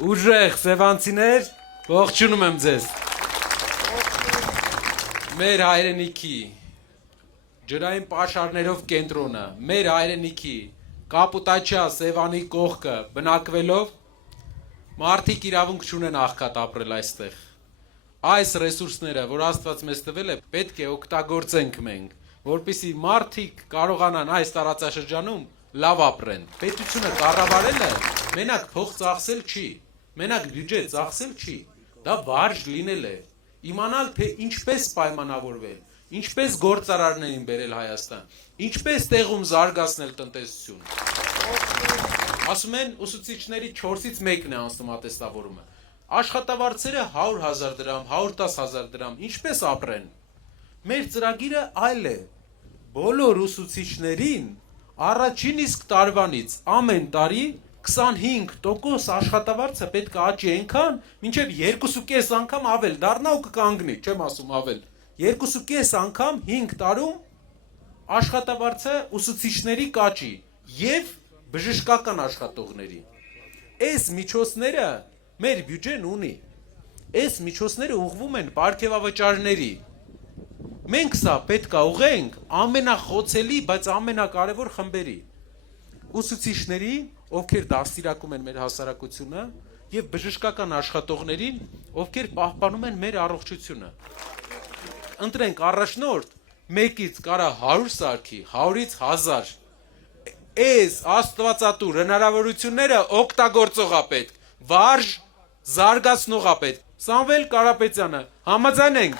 Ուժեղ սևանցիներ, ողջունում եմ ձեզ։ Մեր հայրենիքի ջրային պաշարներով կենտրոնը, մեր հայրենիքի Կապուտաչյա Սևանի կողքը բնակվելով մարդիկ իրավունք չունեն աղքատ ապրել այստեղ։ Այս ռեսուրսները, որ Աստված մեզ տվել է, պետք է օգտագործենք մենք, որպեսզի մարդիկ կարողանան այս տարածաշրջանում լավ ապրեն։ Պետությունը կառավարելը մենակ փող ծախսել չի, մենակ բյուջե ծախսել չի, դա վարժ լինել է, իմանալ թե ինչպես պայմանավորվել, ինչպես գործարարներին բերել Հայաստան, ինչպես տեղում զարգացնել տնտեսություն։ Ասում են ուսուցիչների 4-ից 1-ն է անցնում ատեստավորումը։ Աշխատավարձերը 100,000 դրամ, 110,000 դրամ, ինչպես ապրեն։ Մեր ծրագիրը այլ է։ Բոլոր ուսուցիչներին առաջին իսկ տարվանից ամեն տարի 25% աշխատավարձը պետք է աճի այնքան, մինչև 2.5 անգամ ավել դառնա ու կկանգնի, չեմ ասում ավել։ 2.5 անգամ 5 տարում աշխատավարձը ուսուցիչների կաճի եւ բժշկական աշխատողների։ Այս միջոցները մեր բյուջեն ունի։ Այս միջոցները ուղղվում են պարգևավճարների։ Մենք սա պետք է ուղղենք ամենախոցելի, բայց ամենակարևոր խմբերի։ Ուսուցիչների, ովքեր դաստիարակում են մեր հասարակությունը, եւ բժշկական աշխատողներին, ովքեր պահպանում են մեր առողջությունը։ Ընտրենք առաջնորդ, մեկից կարա 100 սարքի, 100-ից 1000։ Այս աստվածատուր հնարավորությունները օգտագործողա պետք, վարժ զարգացնողա պետք։ Սամվել Կարապետյանը, համաձայն ենք։